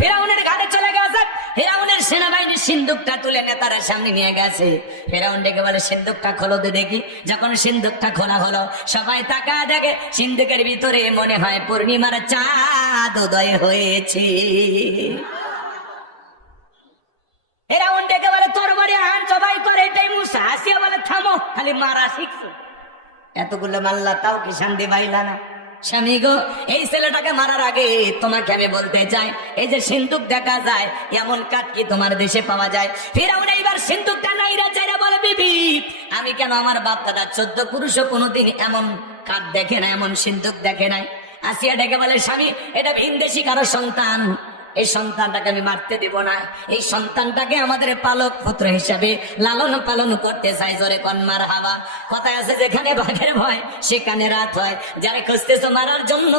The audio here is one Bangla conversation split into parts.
ফেরাউনের চলে ফেরাউনের সেনাবাহিনী সিন্ধুকটা তুলে সামনে নিয়ে গেছে। ফেরাউন ডেকে বলে দেখি। যখন খোলা হলো, সবাই সিন্ধুকের ভিতরে মনে হয় পূর্ণিমার চাঁদ উদয় হয়েছে। ফেরাউন ডেকে বলে, তোর বাড়ি আন সবাই করে এটাই মুসা। বলে, থামো, খালি মারা শিখছো। এতগুলো মাল্লা তাও কি শান্তি পাইলা না? স্বামী গো, এই ছেলেটাকে মারার আগে তোমাকে আমি বলতে চাই, এই যে সিন্ধুক দেখা যায়, এমন কাঠ কি তোমার দেশে পাওয়া যায়? ফিরাউন, এইবার সিন্ধুকটা নাইরা চাইরা বলে, বিবি, আমি কেন আমার বাপ দাদা চোদ্দ পুরুষও কোনোদিন এমন কাঠ দেখে না এমন সিন্ধুক দেখে নাই? আসিয়া ডেকে বলে, স্বামী, এটা ভিনদেশি কারও সন্তান। এই সন্তানটাকে আমি মারতে দিব না। এই সন্তানটাকে আমাদের পালক পুত্র হিসাবে লালন পালন করতে চাই। জোরে কন্মার হাওয়া কথায় আছে, যেখানে বাঘের ভয়, সেখানে রাত হয়। যারা খুঁজতেছো মারার জন্য,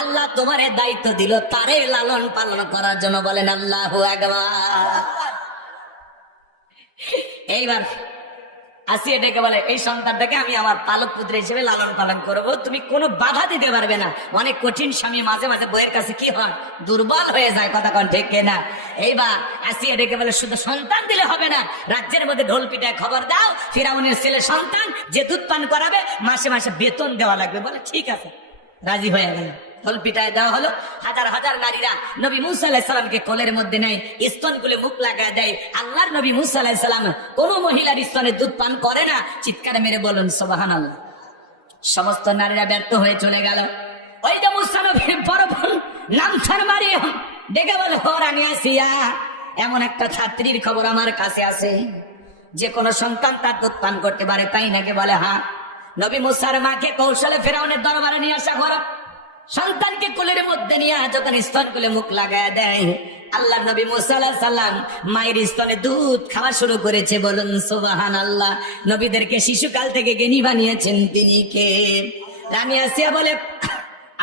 আল্লাহ তোমার দায়িত্ব দিল, তারে লালন পালন করার জন্য বলেন আল্লাহ এইবার আসিয়ে ডেকে বলে, এই সন্তানটাকে আমি আমার পালক পুত্র হিসেবে লালন পালন করব। তুমি কোনো বাধা দিতে পারবে না। অনেক কঠিন স্বামী মাঝে মাঝে বইয়ের কাছে কি হয়? দুর্বল হয়ে যায়, কথা কন ঠিক না? এইবার আসিয়ে ডেকে বলে, শুধু সন্তান দিলে হবে না। রাজ্যের মধ্যে ঢোল পিটায় খবর দাও, ফিরাউনের ছেলে সন্তান যে দুধ পান করাবে, মাসে মাসে বেতন দেওয়া লাগবে। বলে, ঠিক আছে, রাজি হয়ে গেল। ঢোল পিটায় দেওয়া হলো। হাজার হাজার নারীরা নবী মুসা আলাহিসাল্লামকে কোলের মধ্যে নেয় স্তন গুলে মুখ লাগায় দেয়। আল্লাহর নবী মুসা আলাহিসাল্লাম কোন মহিলার স্তনে দুধ পান করে না, চিৎকার মেরে বলুন সোবাহান আল্লাহ সমস্ত নারীরা ব্যর্থ হয়ে চলে গেল। ওই যে মুসা আসিয়া, এমন একটা ছাত্রীর খবর আমার কাছে আছে। যে কোনো সন্তান তার দুধ পান করতে পারে, তাই নাকি বলে হ্যাঁ। নবী মুসার মাকে কৌশলে ফেরাউনের দরবারে নিয়ে আসা করো সন্তানকে কোলের মধ্যে নিয়ে যখন স্তন কোলে মুখ লাগায় দেয় আল্লাহ নবী মুসাল্লাহ সাল্লাম মায়ের স্তনে দুধ খাওয়া শুরু করেছে। বলুন সোবাহান আল্লাহ নবীদেরকে শিশুকাল থেকে জ্ঞানী বানিয়েছেন তিনি কে? রানী আসিয়া বলে,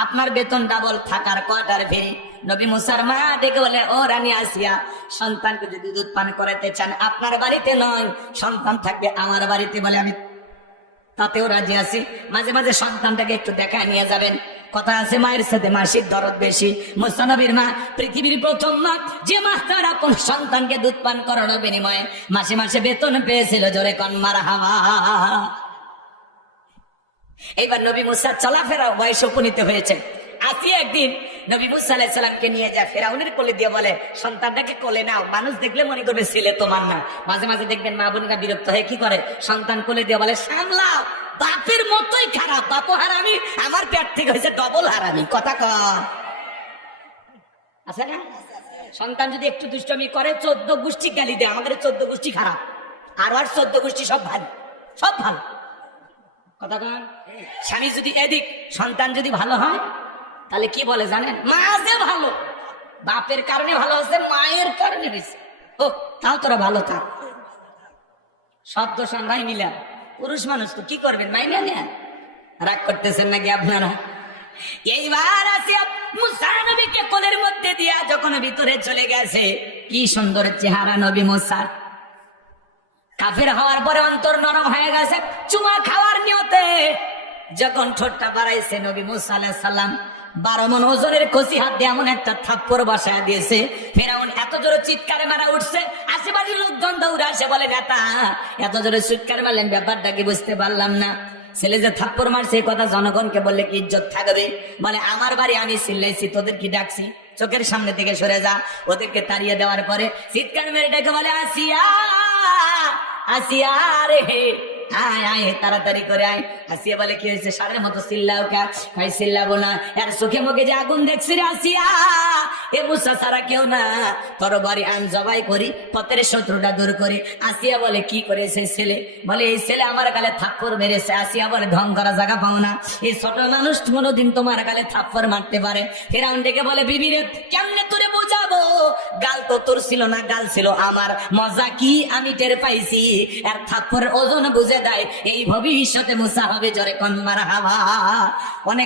আপনার বেতন ডাবল থাকার কোয়ার্টার ফেরি নবী মুসার মা ডেকে বলে, ও রানী আসিয়া, সন্তানকে যদি দুধ পান করাতে চান, আপনার বাড়িতে নয়, সন্তান থাকবে আমার বাড়িতে বলে আমি তাতেও রাজি আছি। মাঝে মাঝে সন্তানটাকে একটু দেখা নিয়ে যাবেন। কথা আছে, মায়ের সাথে মাসির দরদ বেশি। মুস্তানবীর মা, পৃথিবীর প্রথম মা, যে মা তারা কোন সন্তানকে দুধ পান করানোর বিনিময়ে মাসে মাসে বেতন পেয়েছিল, জোরে কন্মার হাওয়া এইবার নবী মুসার চলাফেরা বয়স উপনীত হয়েছে। আসি একদিন নবী মুসা আলাহিসাল্লামকে নিয়ে যায়, ফেরাউনের কোলে দিয়ে বলে, সন্তানটাকে কোলে নাও, মানুষ দেখলে মনে করবে ছেলে তোমার না। মাঝে মাঝে দেখবেন মা বোনেরা বিরক্ত হয়ে কি করে, সন্তান কোলে দিয়ে বলে, সামলাও, বাপের মতোই খারাপ বাপু হারামি, আমার পেট থেকে হয়েছে ডবল হারামি, কথা কর আছে না? সন্তান যদি একটু দুষ্টমি করে, চোদ্দ গোষ্ঠী গালি দেয়, আমাদের চোদ্দ গোষ্ঠী খারাপ, আর আর চোদ্দ গোষ্ঠী সব ভালো সব ভালো, কথা কন? স্বামী যদি এদিক, সন্তান যদি ভালো হয় তাহলে কি বলে জানেন? মা যে ভালো, বাপের কারণে ভালো হচ্ছে মায়ের কারণে হয়েছে। ও, তাও তোরা ভালো থাক। দোষ আমরাই মিলাম পুরুষ মানুষ তো কি করবেন? মাইনা নেন। রাগ করতেছেন নাকি আপনারা? এইবার আসি মুসা নবীকে কোলের মধ্যে দিয়া যখন ভিতরে চলে গেছে, কি সুন্দর চেহারা নবী মুসার কাফের হওয়ার পরে অন্তর নরম হয়ে গেছে, চুমা খাওয়ার নিয়তে যখন ঠোঁটটা বাড়াইছে নবী মুসা আলাইহিস সালাম বারো মন ওজনের কষি হাত দিয়ে এমন একটা থাপ্পড় বসায় দিয়েছে। ফেরাউন এত জোরে চিৎকারে মারা উঠছে আশেপাশে লোকজন দৌড়ে আসে বলে, নেতা, এত জোরে চিৎকার মারলেন, ব্যাপারটা কি বুঝতে পারলাম না? ছেলে যে থাপ্পড় মারছে কথা জনগণকে বললে কি ইজ্জত থাকবে? বলে, আমার বাড়ি আমি চিল্লাইছি তোদের কি ডাকছি? চোখের সামনে থেকে সরে যা। ওদেরকে তাড়িয়ে দেওয়ার পরে চিৎকার মেরে ডেকে বলে, আসিয়া আসিয়া রে জবাই করি, পথের শত্রুটা দূর করি। আসিয়া বলে, কি করেছে ছেলে? বলে, এই ছেলে আমার গালে থাপ্পর মেরেছে। আসিয়া বলে, ঢং করা জায়গা পাও না। এই ছোট মানুষ কোনোদিন তোমার গালে থাপ্পর মারতে পারে। ফেরাউন ডেকে বলে, বিবি রে, কেমনে বোঝাবো গাল তো তোর ছিল না, গাল ছিল আমার। মজা কি আমি টের পাইছি। আর থাপ্পর ওজন বুঝে দেয়, এই ভবিষ্যতে মুসা হবে জরে কন্মার হাওয়া। অনেক